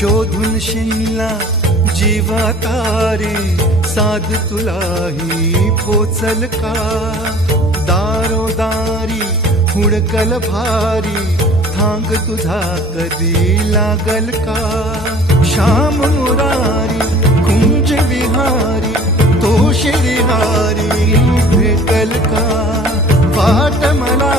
शोधून शिनला जीवा तारे साध तुलाही पोचल का दारोदारी हुडकल भारी थांग तुझा कधी लागल का श्याम मुरारी कुंज विहारी तो श्रीहारी भेटल का वाट मला